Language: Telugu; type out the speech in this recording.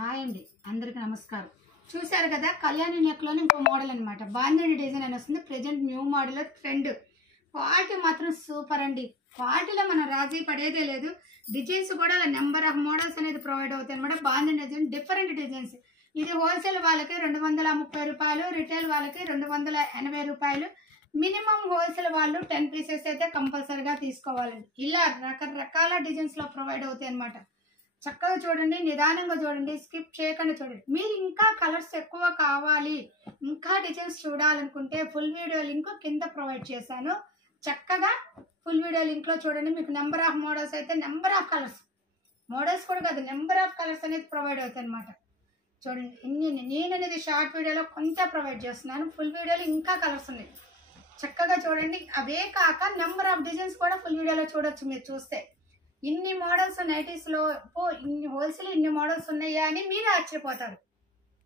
హాయ్ అండి, అందరికీ నమస్కారం. చూశారు కదా, కళ్యాణి నెక్లోని ఇంకో మోడల్ అనమాట. బాంధని డిజైన్ అని వస్తుంది. Present new model trend. Quality మాత్రం సూపర్ అండి. క్వాలిటీలో మనం రాజీ పడేదే లేదు. డిజైన్స్ కూడా నెంబర్ ఆఫ్ మోడల్స్ అనేది ప్రొవైడ్ అవుతాయి అనమాట. Bandhani design different designs. ఇది హోల్సేల్ వాళ్ళకి 230 రూపాయలు, రిటైల్ వాళ్ళకి 280 రూపాయలు. మినిమం హోల్సేల్ వాళ్ళు 10 పీసెస్ అయితే కంపల్సరీగా తీసుకోవాలండి. ఇలా రకరకాల డిజైన్స్ లో ప్రొవైడ్ అవుతాయి అనమాట. చక్కగా చూడండి, నిదానంగా చూడండి, స్కిప్ చేయకుండా చూడండి. మీరు ఇంకా కలర్స్ ఎక్కువ కావాలి, ఇంకా డిజైన్స్ చూడాలనుకుంటే ఫుల్ వీడియో లింక్ కింద ప్రొవైడ్ చేశాను. చక్కగా ఫుల్ వీడియో లింక్ లో చూడండి. మీకు నెంబర్ ఆఫ్ మోడల్స్ అయితే నెంబర్ ఆఫ్ కలర్స్, మోడల్స్ కూడా కాదు, నెంబర్ ఆఫ్ కలర్స్ అనేది ప్రొవైడ్ అవుతాయి అనమాట. చూడండి, నేను అనేది షార్ట్ వీడియోలో కొంత ప్రొవైడ్ చేస్తున్నాను. ఫుల్ వీడియోలో ఇంకా కలర్స్ ఉన్నాయి. చక్కగా చూడండి. అవే కాక నెంబర్ ఆఫ్ డిజైన్స్ కూడా ఫుల్ వీడియోలో చూడొచ్చు. మీరు చూస్తే ఇన్ని మోడల్స్ నైటీస్ లో ఇన్ని హోల్సేల్ ఇన్ని మోడల్స్ ఉన్నాయా అని మీరు ఆశ్చర్యపోతారు.